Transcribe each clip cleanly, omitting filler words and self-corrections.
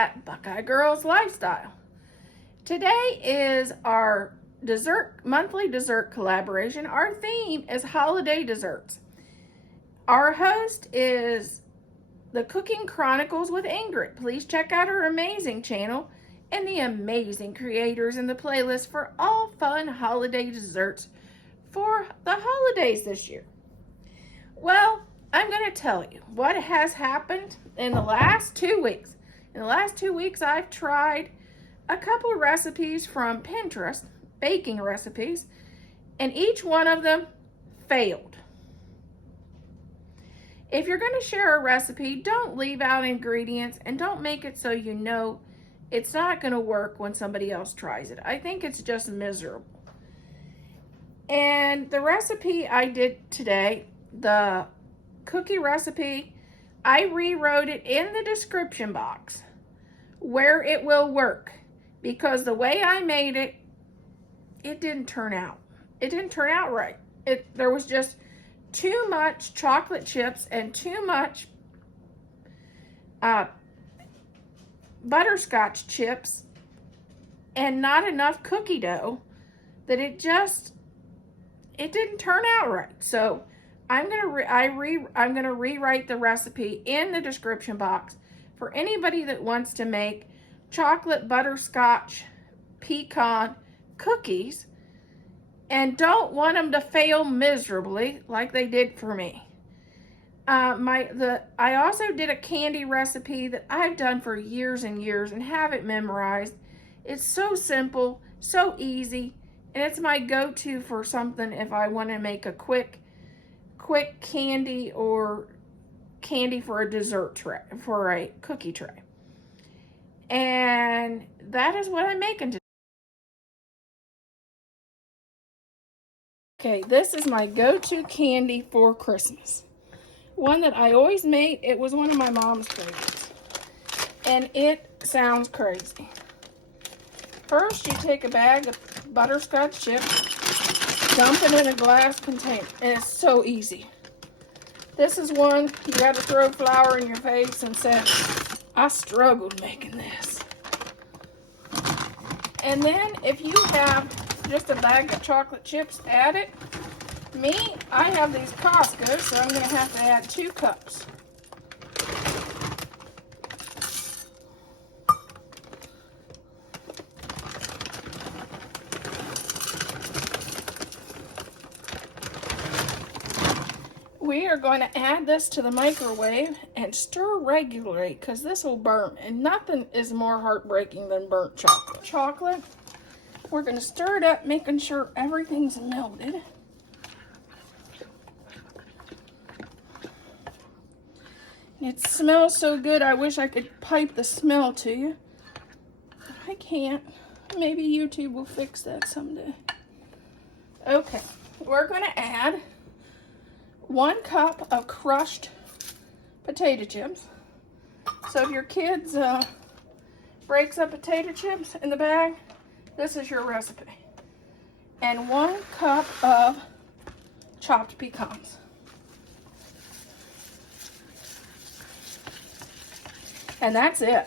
at Buckeye Girls Lifestyle. Today is our monthly dessert collaboration. Our theme is holiday desserts. Our host is the Cooking Chronicles with Ingrid. Please check out her amazing channel and the amazing creators in the playlist for all fun holiday desserts for the holidays this year. Well, I'm going to tell you what has happened in the last 2 weeks. In the last 2 weeks, I've tried a couple of recipes from Pinterest, baking recipes, and each one of them failed. If you're going to share a recipe, don't leave out ingredients and don't make it so you know it's not going to work when somebody else tries it. I think it's just miserable. And the recipe I did today, the cookie recipe, I rewrote it in the description box where it will work, because the way I made it, it didn't turn out. It didn't turn out right. There was just too much chocolate chips and too much butterscotch chips and not enough cookie dough that it didn't turn out right. So I'm gonna rewrite the recipe in the description box for anybody that wants to make chocolate butterscotch pecan cookies and don't want them to fail miserably like they did for me. I also did a candy recipe that I've done for years and years and have it memorized. It's so simple, so easy, and it's my go-to for something if I want to make a quick candy or candy for a dessert tray, for a cookie tray. And that is what I'm making today. Okay, this is my go-to candy for Christmas. One that I always made. It was one of my mom's favorites. And it sounds crazy. First, you take a bag of butterscotch chips, dump it in a glass container, and it's so easy. This is one you got to throw flour in your face and say, I struggled making this. And then if you have just a bag of chocolate chips, add it. Me, I have these Costco, so I'm going to have to add 2 cups. We are going to add this to the microwave and stir regularly, because this will burn, and nothing is more heartbreaking than burnt chocolate. We're going to stir it up, making sure everything's melted. It smells so good, I wish I could pipe the smell to you. I can't. Maybe YouTube will fix that someday. Okay, we're going to add 1 cup of crushed potato chips. So if your kids breaks up potato chips in the bag, this is your recipe. And 1 cup of chopped pecans. And that's it.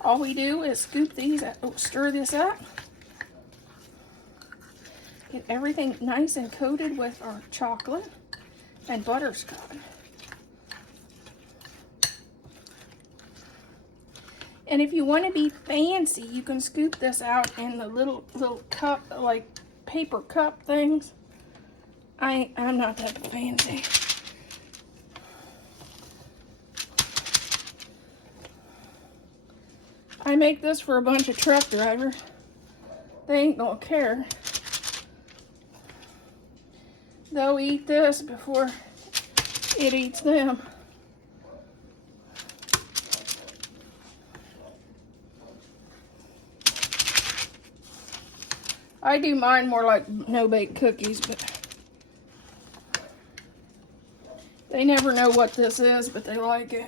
All we do is scoop these, stir this up. Get everything nice and coated with our chocolate and butterscotch. And if you want to be fancy, you can scoop this out in the little cup, like paper cup things. I'm not that fancy. I make this for a bunch of truck drivers. They ain't gonna care. They'll eat this before it eats them. I do mine more like no-bake cookies, but they never know what this is, but they like it.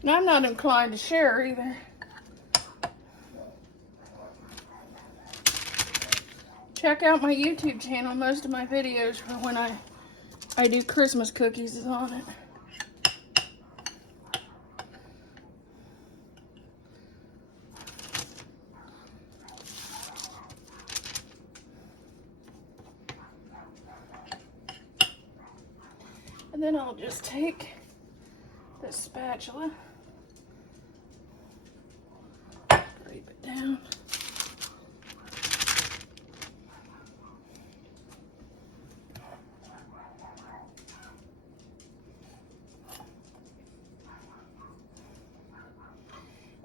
And I'm not inclined to share either. Check out my YouTube channel. Most of my videos for when I do Christmas cookies is on it. And then I'll just take this spatula, scrape it down.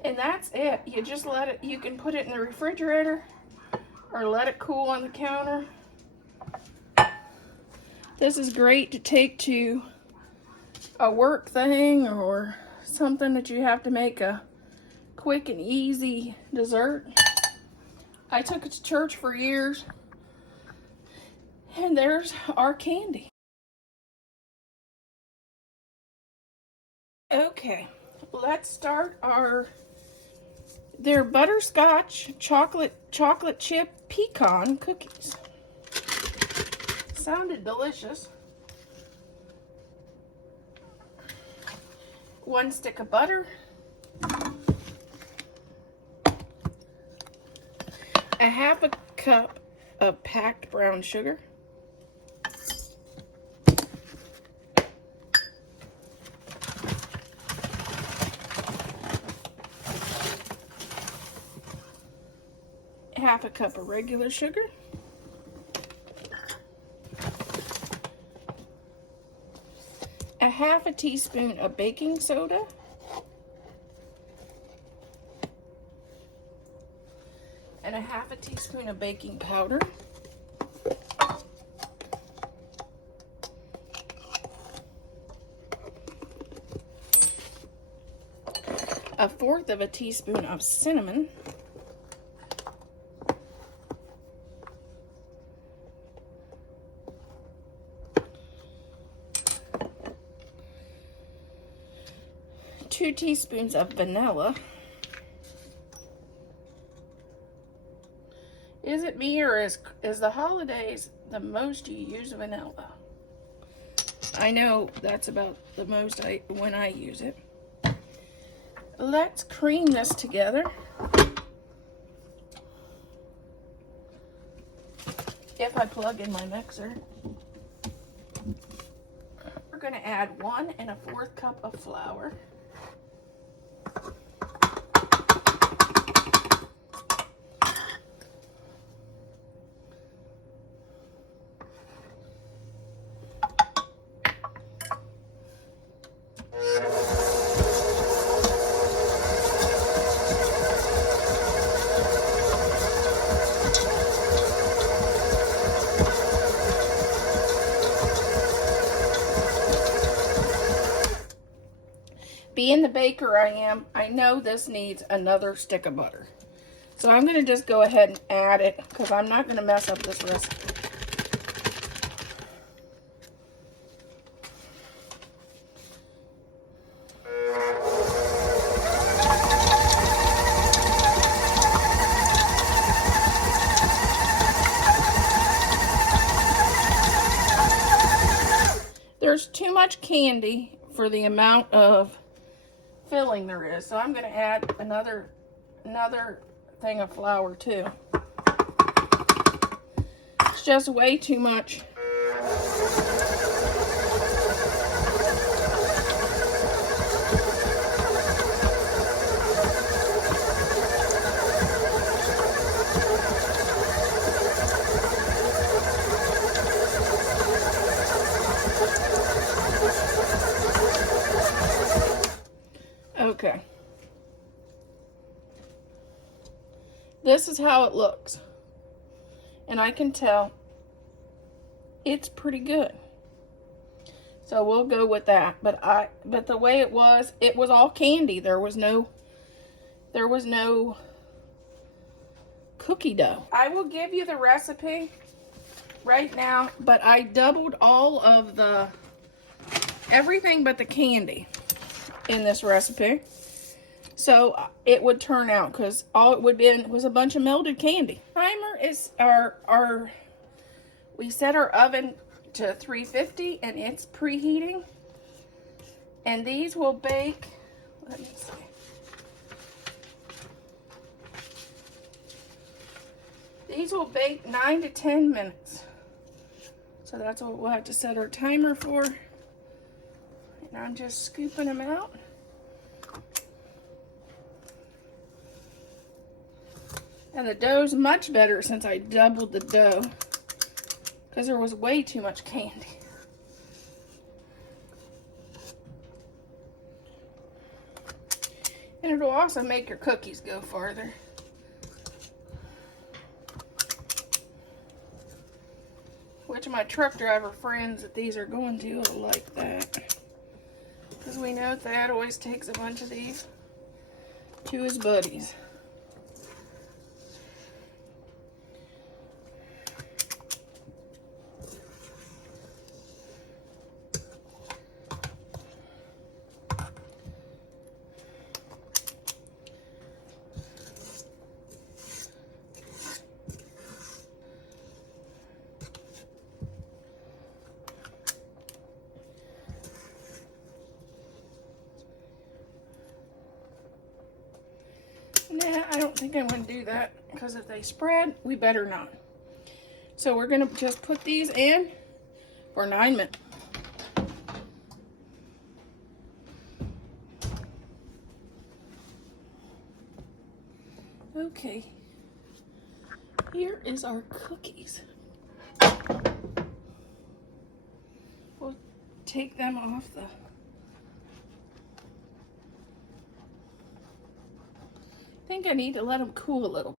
And that's it. You just let it, you can put it in the refrigerator or let it cool on the counter. This is great to take to a work thing or something that you have to make a quick and easy dessert. I took it to church for years. And there's our candy. Okay, let's start they're butterscotch chocolate chip pecan cookies. Sounded delicious. 1 stick of butter, a 1/2 cup of packed brown sugar, half a cup of regular sugar, a 1/2 teaspoon of baking soda, and a 1/2 teaspoon of baking powder, a 1/4 of a teaspoon of cinnamon, two teaspoons of vanilla. Is it me, or is the holidays the most you use vanilla? I know that's about the most when I use it. Let's cream this together. If I plug in my mixer. We're going to add 1 1/4 cup of flour. Being the baker I am, I know this needs another stick of butter. So I'm going to just go ahead and add it because I'm not going to mess up this recipe. There's too much candy for the amount of filling there is, so I'm going to add another thing of flour too. It's just way too much. Okay. This is how it looks. And I can tell it's pretty good. So we'll go with that. But the way it was all candy. There was no cookie dough. I will give you the recipe right now, but I doubled all of everything but the candy in this recipe. So it would turn out, because all it would be was a bunch of melted candy. Timer is we set our oven to 350 and it's preheating. And these will bake, let me see. These will bake 9 to 10 minutes. So that's what we'll have to set our timer for. And I'm just scooping them out. And the dough's much better since I doubled the dough, because there was way too much candy. And it'll also make your cookies go farther. Which my truck driver friends that these are going to will like that. Because we know Thad always takes a bunch of these to his buddies. Nah, I don't think I'm going to do that, because if they spread, we better not. So we're going to just put these in for 9 minutes. Okay, here is our cookies. We'll take them off the... I think I need to let them cool a little